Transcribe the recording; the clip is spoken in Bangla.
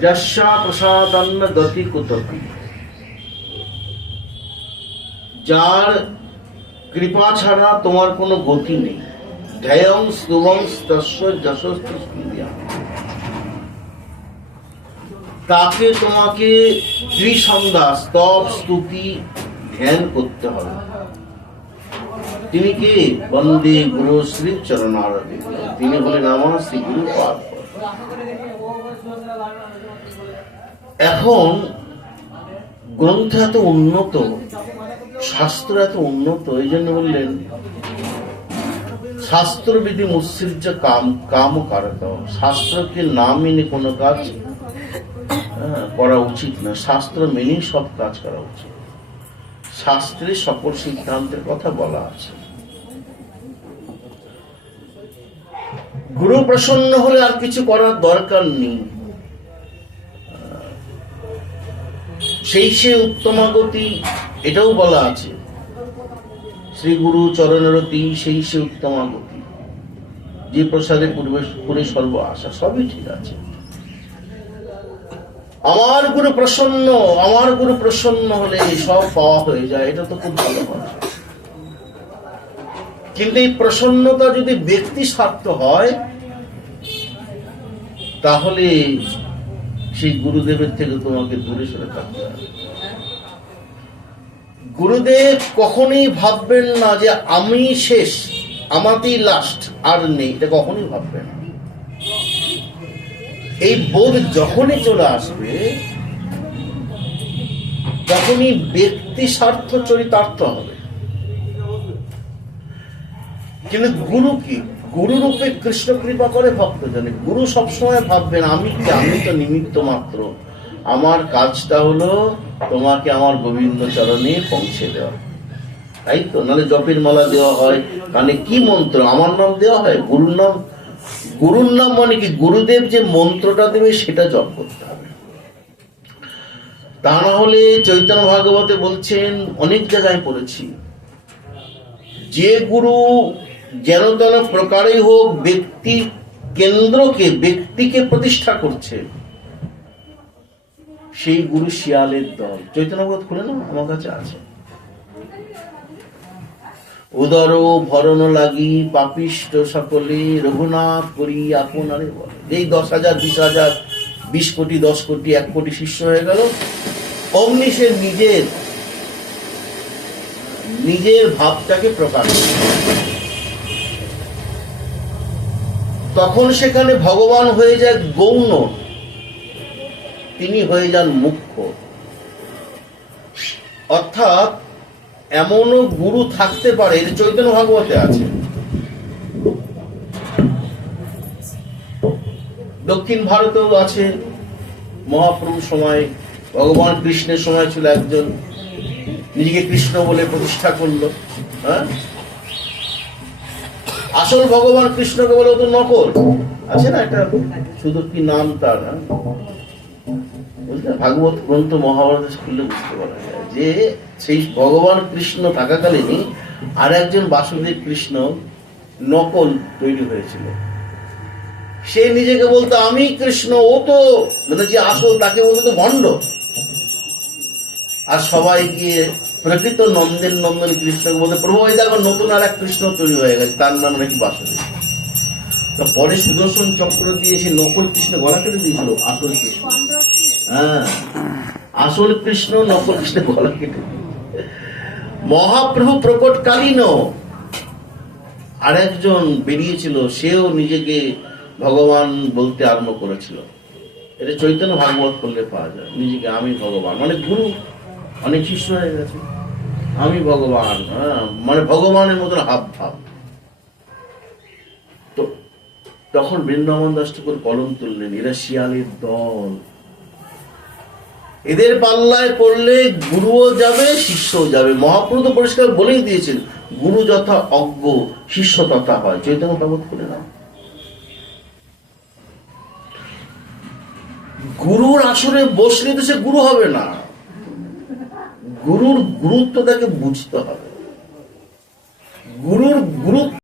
যস্যা প্রসাদান্ন গতি কুতপি, যার কৃপা ছাড়া তোমার কোনো গতি নেই। ধ্যেয়ং স্তবং তস্য যশস্তি স্তুত্যা, তাকে তোমাকে ত্রিসন্ধ্যা স্তব স্তুতি ধ্যান করতে হবে। তিনি কে? বন্দে গুরু শ্রী চরণারবিন্দ, তিনি হলেন আমার শ্রী গুরু পাদ। এখন গ্রন্থ এত উন্নত, শাস্ত্র এত উন্নত, এই জন্য বললেন শাস্ত্রবিধি মুৎসৃজ্য কাম কারক। শাস্ত্রকে না মেনে কোনো কাজ করা উচিত না, শাস্ত্র মেনেই সব কাজ করা উচিত। শাস্ত্রে সকল সিদ্ধান্তের কথা বলা আছে। গুরু প্রসন্ন হলে আর কিছু করার দরকার নেই। সেই সে উত্তমাগতি, এটাও বলা আছে, শ্রী গুরু চরণরতি সেই সে উত্তমাগতি, যে প্রসাদে পূর্বে সর্ব আশা। সবই ঠিক আছে। আমার গুরু প্রসন্ন হলে সব পাওয়া হয়ে যায়, এটা তো খুব ভালো কথা। কিন্তু এই প্রসন্নতা যদি ব্যক্তি স্বার্থ হয়, তাহলে সেই গুরুদেবের থেকে তোমাকে দূরে সরে থাকতে হবে। গুরুদেব কখনোই ভাববেন না যে আমি শেষ, আমাতেই লাস্ট, আর নেই, এটা কখনোই ভাববেন না। এই বোধ যখনই চলে আসবে, তখনই ব্যক্তি স্বার্থ চরিতার্থ হবে। কিন্তু গুরু কি? গুরু রূপে কৃষ্ণ কৃপা করে ভক্ত জানে। গুরু সবসময় ভাববেন আমি কি? আমি তো নিমিত্ত মাত্র, আমার কাজটা হলো তোমাকে আমার গোবিন্দ চরণে পৌঁছে দেওয়া, তাই তো। নাহলে জপের মালা দেওয়া হয়, কানে কি মন্ত্র? আমার নাম দেওয়া হয়, গুরুর নাম। গুরুর নাম মানে কি? গুরুদেব যে মন্ত্রটা দেবে সেটা জপ করতে হবে। তা না হলে চৈতন্য ভাগবতে বলছেন, অনেক জায়গায় পড়েছি, যে গুরু যেন তেন প্রকারেই হোক ব্যক্তি কেন্দ্রকে, ব্যক্তিকে প্রতিষ্ঠা করছে, সেই গুরু শিয়ালের দল। চৈতন্য ভাগবত খুলে না, আমার কাছে আছে। উদর ভরণ লাগি পাপিষ্ট সকলে রঘুনাথ করি আপনারে বলে। এই 10,000 20,000 20 কোটি 10 কোটি 1 কোটি শিষ্য হয়ে গেল, অমনি সে নিজের ভাবটাকে প্রকাশ করে। তখন সেখানে ভগবান হয়ে যায় গৌণ, তিনি হয়ে যান মুখ্য। অর্থাৎ এমনও গুরু থাকতে পারে, এটা চৈতন্য ভাগবতে আছে। দক্ষিণ ভারতেও আছে। মহাপ্রভুর সময়, ভগবান কৃষ্ণের সময় ছিল একজন, নিজেকে কৃষ্ণ বলে প্রতিষ্ঠা করলো। হ্যাঁ, আসল ভগবান কৃষ্ণকে বলে তো নকল আছে না, এটা শুধু কি নাম তার। বুঝলে, ভাগবত গ্রন্থ মহাভারত খুললে বুঝতে পারা যায় যে সেই ভগবান কৃষ্ণ থাকাকালীনই আর একজন বাসুদেব কৃষ্ণ নকল তৈরি হয়েছিল। সে নিজেকে বলতো আমি কৃষ্ণ, ও তো মানে যে আসল তাকে বলতো তো ভণ্ড। আর সবাই গিয়ে প্রকৃত নন্দের নন্দন কৃষ্ণকে বলতে, প্রভু এই দেখো নতুন আর এক কৃষ্ণ তৈরি হয়ে গেছে, তার নাম নাকি বাসুদেব। তো পরে সুদর্শন চক্র দিয়ে সে নকল কৃষ্ণ গলা কেটে দিয়েছিল আসল কৃষ্ণ। হ্যাঁ, আসল কৃষ্ণ নকল কৃষ্ণ গলা কেটে। মহাপ্রভু প্রকটকালীন আর একজন বেরিয়েছিল, সেও নিজেকে ভগবান বলতে আরম্ভ করেছিল। এটা চৈতন্য ভাগবত করলে পাওয়া যায়। নিজেকে আমি ভগবান, মানে গুরু, অনেক শিষ্য হয়ে গেছে, আমি ভগবান। হ্যাঁ, মানে ভগবানের মতন হাব ভাব। তো তখন বৃন্দাবন দাস ঠাকুর কলম তুললেন, এরা শিয়ালের দল, এদের পাল্লায় পড়লে গুরুও যাবে, শিষ্যও যাবে। মহাপ্রভু তো পরিষ্কার বলেই দিয়েছেন, গুরু যথা অজ্ঞ শিষ্য তথা হয়। চৈতন্য ভাগবত করে না। গুরুর আসরে বসলে তো সে গুরু হবে না, গুরুর গুরুত্ব তাকে বুঝতে হবে। গুরুর গুরুত্ব